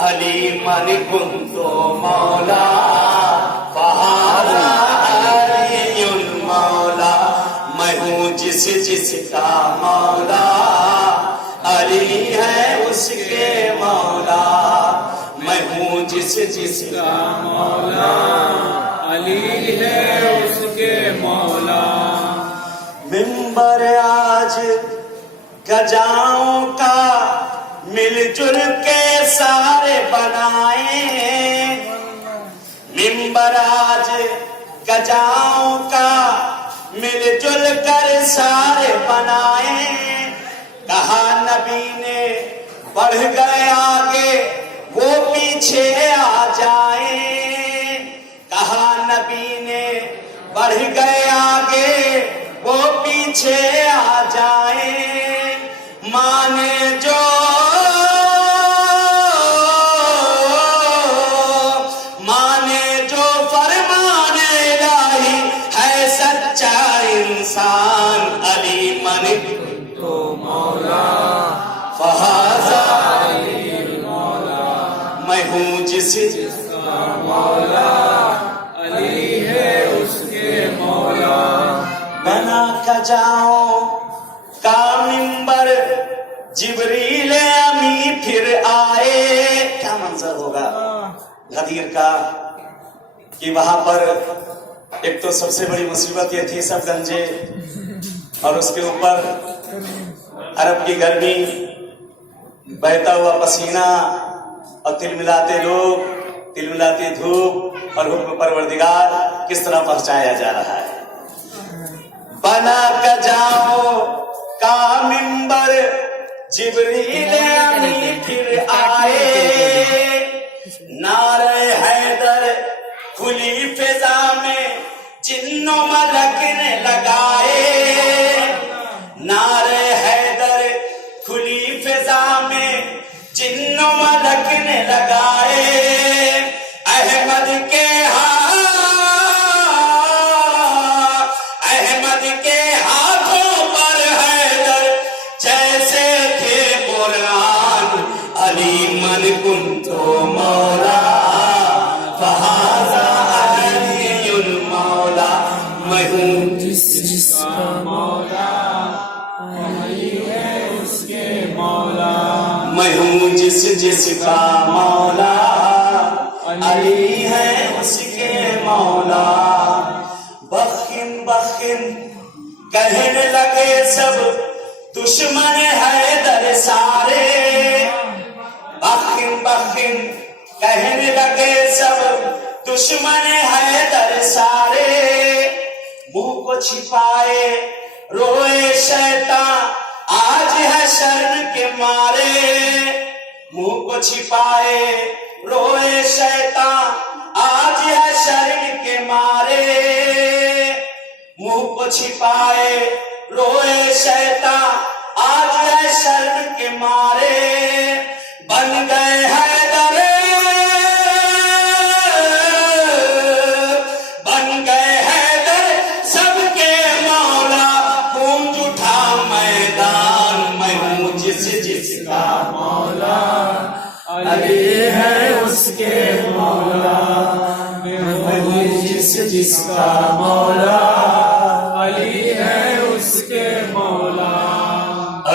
علی من کنت مولا فہذا علی المولا، میں ہوں جس کا مولا، علی ہے اس کے مولا، میں ہوں جس کا مولا، علی ہے اس کے مولا۔ منبر آج گجاؤں کا مل جل کے سارے بنائیں، منبر آج گجاؤں کا مل جل کر سارے بنائیں، کہا نبی نے بڑھ گئے آگے وہ پیچھے آ جائیں، کہا نبی نے بڑھ گئے آگے وہ پیچھے آ جائیں، مانے جو فرمان الہی ہے سچا انسان، علی من تو مولا فہذا علی المولا، میں ہوں جس کا مولا، علی ہے اس کے مولا۔ بنا کجاؤں کا منبر جبریل امی پھر آئے، کیا منظر ہوگا غدیر کا کہ وہاں پر ایک تو سب سے بڑی مصیبت یہ تھی سب گنجے، اور اس کے اوپر عرب کی گرمی، بہتا ہوا پسینہ اور تل ملاتے لوگ، تل ملاتی دھوپ، اور حکم پروردگار کس طرح پہنچایا جا رہا ہے۔ بنا کجاؤں کا منبر جبریل امی پھر آئے، نعرہ حیدر کھلی فضا میں جن و ملک نے لگائے، نعرہ حیدر کھلی فضا میں جن و ملک نے لگائے، احمد کے ہاتھوں پر حیدر جیسے تھے قرآن، علی من کنت مولا فہذا علی المولا، میں ہوں جس کا مولا، علی ہے اس کے مولا، میں ہوں جس کا مولا، علی ہے اس کے مولا۔ بخن بخن کہنے لگے سب دشمن حیدر سارے، بخن بخن کہنے لگے سب دشمن حیدر سارے، منہ کو چھپائے روئے شیطان آج ہے شرم کے مارے، منہ کو چھپائے روئے شیطان آج ہے شرم کے مارے، منہ کو چھپائے روئے شیطان آج ہے شرم کے مارے، بن گئے حیدر، بن گئے حیدر سب کے مولا، گونج اٹھا میدان، میں ہوں جس کا مولا، علی ہے اس کے مولا، میں ہوں جس کا مولا،